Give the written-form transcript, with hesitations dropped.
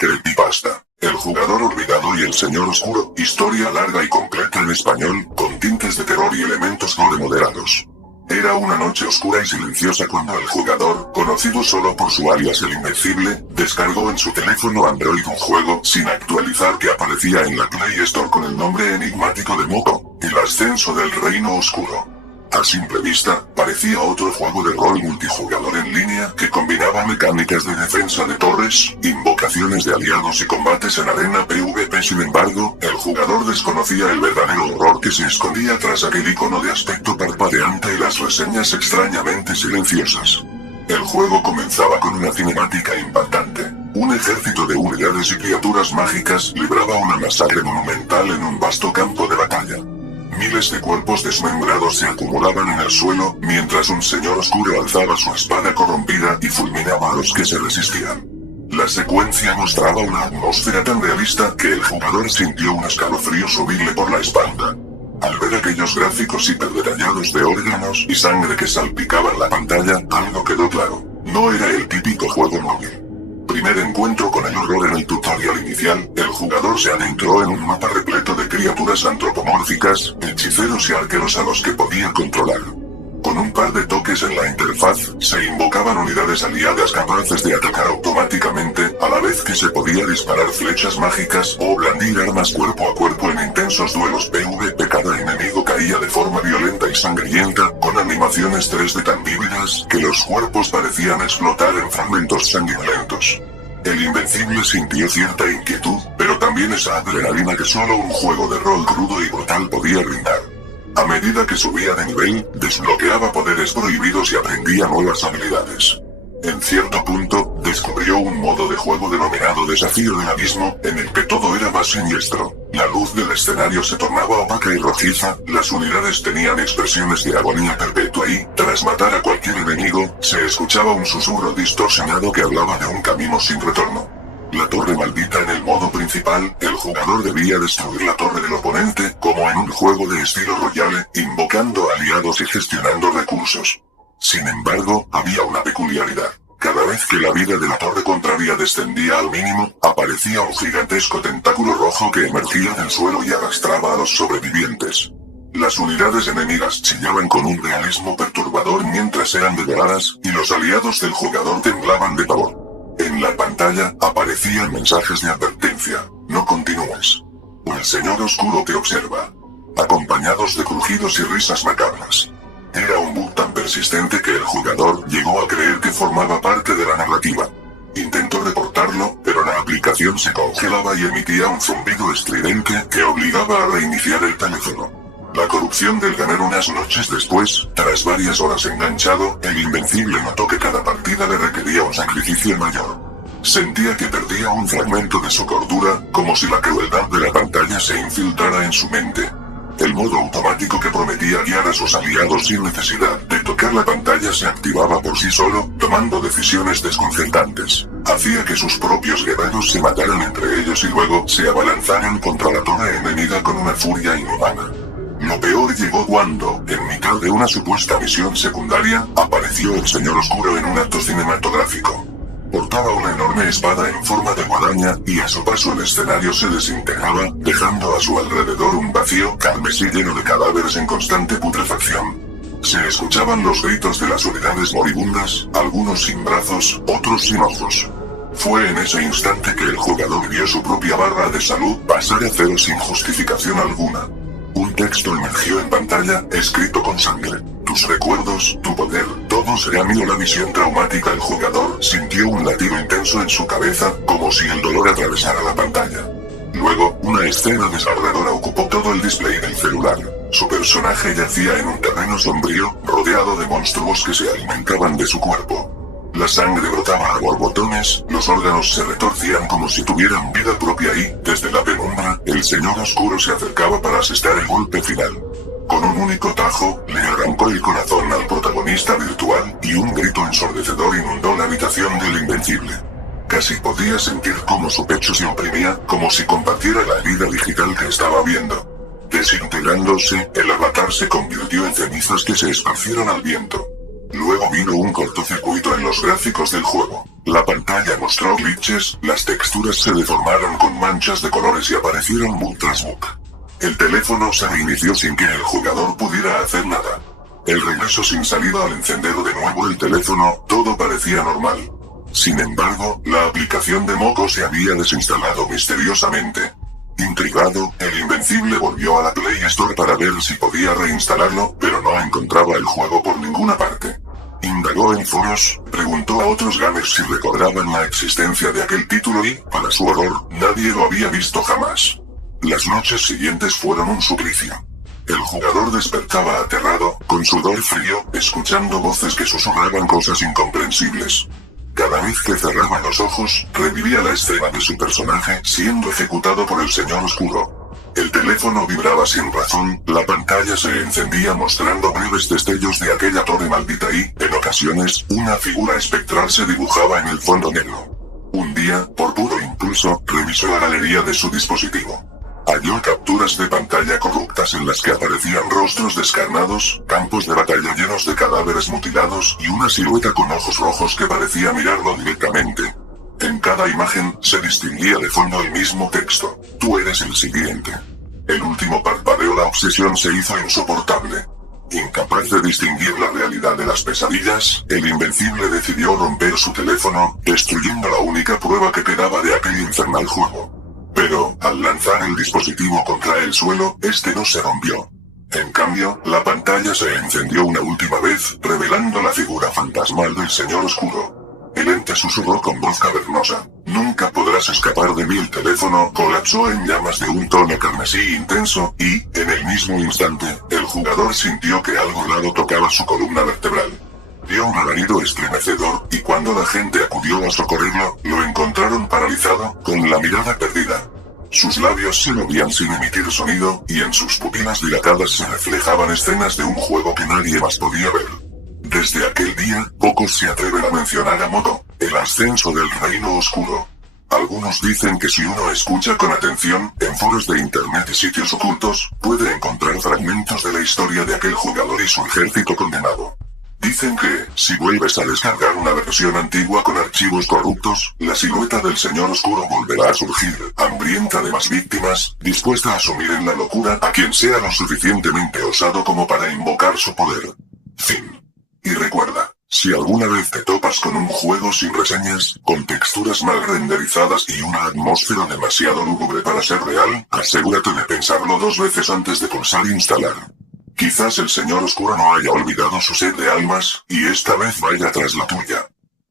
Creepypasta. El jugador olvidado y el señor oscuro, historia larga y completa en español, con tintes de terror y elementos gore moderados. Era una noche oscura y silenciosa cuando el jugador, conocido solo por su alias el Invencible, descargó en su teléfono Android un juego sin actualizar que aparecía en la Play Store con el nombre enigmático de Moco, El Ascenso del Reino Oscuro. A simple vista, parecía otro juego de rol multijugador en línea que combinaba mecánicas de defensa de torres, invocaciones de aliados y combates en arena PvP. Sin embargo, el jugador desconocía el verdadero horror que se escondía tras aquel icono de aspecto parpadeante y las reseñas extrañamente silenciosas. El juego comenzaba con una cinemática impactante. Un ejército de unidades y criaturas mágicas libraba una masacre monumental en un vasto campo de batalla. Miles de cuerpos desmembrados se acumulaban en el suelo, mientras un señor oscuro alzaba su espada corrompida y fulminaba a los que se resistían. La secuencia mostraba una atmósfera tan realista que el jugador sintió un escalofrío subirle por la espalda. Al ver aquellos gráficos hiperdetallados de órganos y sangre que salpicaban la pantalla, algo quedó claro. No era el típico juego móvil. Primer encuentro con el horror. En el tutorial inicial, el jugador se adentró en un mapa repleto de criaturas antropomórficas, hechiceros y arqueros a los que podía controlar. Con un par de toques en la interfaz, se invocaban unidades aliadas capaces de atacar automáticamente, a la vez que se podía disparar flechas mágicas o blandir armas cuerpo a cuerpo en intensos duelos PvP. Cada enemigo caía de forma violenta y sangrienta, con animaciones 3D tan vívidas que los cuerpos parecían explotar en fragmentos sanguinolentos. El Invencible sintió cierta inquietud, pero también esa adrenalina que solo un juego de rol crudo y brutal podía brindar. A medida que subía de nivel, desbloqueaba poderes prohibidos y aprendía nuevas habilidades. En cierto punto, descubrió un modo de juego denominado Desafío del Abismo, en el que todo era más siniestro. La luz del escenario se tornaba opaca y rojiza, las unidades tenían expresiones de agonía perpetua y, tras matar a cualquier enemigo, se escuchaba un susurro distorsionado que hablaba de un camino sin retorno. La torre maldita. En el modo principal, el jugador debía destruir la torre del oponente, como en un juego de estilo royale, invocando aliados y gestionando recursos. Sin embargo, había una peculiaridad. Cada vez que la vida de la torre contraria descendía al mínimo, aparecía un gigantesco tentáculo rojo que emergía del suelo y arrastraba a los sobrevivientes. Las unidades enemigas chillaban con un realismo perturbador mientras eran devoradas, y los aliados del jugador temblaban de pavor. En la pantalla, aparecían mensajes de advertencia: no continúes. El señor oscuro te observa. Acompañados de crujidos y risas macabras. Era un bug tan persistente que el jugador llegó a creer que formaba parte de la narrativa. Intentó reportarlo, pero la aplicación se congelaba y emitía un zumbido estridente que obligaba a reiniciar el teléfono. La corrupción del ganar. Unas noches después, tras varias horas enganchado, el Invencible notó que cada partida le requería un sacrificio mayor. Sentía que perdía un fragmento de su cordura, como si la crueldad de la pantalla se infiltrara en su mente. El modo automático que prometía guiar a sus aliados sin necesidad de tocar la pantalla se activaba por sí solo, tomando decisiones desconcertantes. Hacía que sus propios guerreros se mataran entre ellos y luego se abalanzaran contra la torre enemiga con una furia inhumana. Lo peor llegó cuando, en mitad de una supuesta misión secundaria, apareció el señor oscuro en un acto cinematográfico. Portaba una enorme espada en forma de guadaña, y a su paso el escenario se desintegraba, dejando a su alrededor un vacío carmesí lleno de cadáveres en constante putrefacción. Se escuchaban los gritos de las unidades moribundas, algunos sin brazos, otros sin ojos. Fue en ese instante que el jugador vio su propia barra de salud pasar a cero sin justificación alguna. Un texto emergió en pantalla, escrito con sangre: tus recuerdos, tu poder, todo será mío. La visión traumática. El jugador sintió un latido intenso en su cabeza, como si el dolor atravesara la pantalla. Luego, una escena desgarradora ocupó todo el display del celular. Su personaje yacía en un terreno sombrío, rodeado de monstruos que se alimentaban de su cuerpo. La sangre brotaba a borbotones, los órganos se retorcían como si tuvieran vida propia y, desde la penumbra, el señor oscuro se acercaba para asestar el golpe final. Con un único tajo, le arrancó el corazón al protagonista virtual, y un grito ensordecedor inundó la habitación del Invencible. Casi podía sentir cómo su pecho se oprimía, como si compartiera la herida digital que estaba viendo. Desintegrándose, el avatar se convirtió en cenizas que se esparcieron al viento. Luego vino un cortocircuito en los gráficos del juego. La pantalla mostró glitches, las texturas se deformaron con manchas de colores y aparecieron bug tras bug. El teléfono se reinició sin que el jugador pudiera hacer nada. El regreso sin salida al encender de nuevo el teléfono, todo parecía normal. Sin embargo, la aplicación de Moco se había desinstalado misteriosamente. Intrigado, el Invencible volvió a la Play Store para ver si podía reinstalarlo, pero no encontraba el juego por ninguna parte. Indagó en foros, preguntó a otros gamers si recordaban la existencia de aquel título y, para su horror, nadie lo había visto jamás. Las noches siguientes fueron un suplicio. El jugador despertaba aterrado, con sudor frío, escuchando voces que susurraban cosas incomprensibles. Cada vez que cerraba los ojos, revivía la escena de su personaje siendo ejecutado por el Señor Oscuro. El teléfono vibraba sin razón, la pantalla se encendía mostrando breves destellos de aquella torre maldita y, en ocasiones, una figura espectral se dibujaba en el fondo negro. Un día, por puro impulso, revisó la galería de su dispositivo. Halló capturas de pantalla corruptas en las que aparecían rostros descarnados, campos de batalla llenos de cadáveres mutilados y una silueta con ojos rojos que parecía mirarlo directamente. En cada imagen se distinguía de fondo el mismo texto: tú eres el siguiente. El último parpadeo, la obsesión se hizo insoportable. Incapaz de distinguir la realidad de las pesadillas, el Invencible decidió romper su teléfono, destruyendo la única prueba que quedaba de aquel infernal juego. Pero, al lanzar el dispositivo contra el suelo, este no se rompió. En cambio, la pantalla se encendió una última vez, revelando la figura fantasmal del Señor Oscuro. El ente susurró con voz cavernosa: nunca podrás escapar de mí. El teléfono colapsó en llamas de un tono carmesí intenso, y, en el mismo instante, el jugador sintió que algo helado tocaba su columna vertebral. Dio un alarido estremecedor, y cuando la gente acudió a socorrerlo, lo encontraron paralizado, con la mirada perdida. Sus labios se movían sin emitir sonido, y en sus pupilas dilatadas se reflejaban escenas de un juego que nadie más podía ver. Desde aquel día, pocos se atreven a mencionar a Moto, el ascenso del Reino Oscuro. Algunos dicen que si uno escucha con atención, en foros de internet y sitios ocultos, puede encontrar fragmentos de la historia de aquel jugador y su ejército condenado. Dicen que, si vuelves a descargar una versión antigua con archivos corruptos, la silueta del Señor Oscuro volverá a surgir, hambrienta de más víctimas, dispuesta a sumir en la locura a quien sea lo suficientemente osado como para invocar su poder. Fin. Y recuerda, si alguna vez te topas con un juego sin reseñas, con texturas mal renderizadas y una atmósfera demasiado lúgubre para ser real, asegúrate de pensarlo 2 veces antes de pulsar instalar. Quizás el Señor Oscuro no haya olvidado su sed de almas, y esta vez vaya tras la tuya.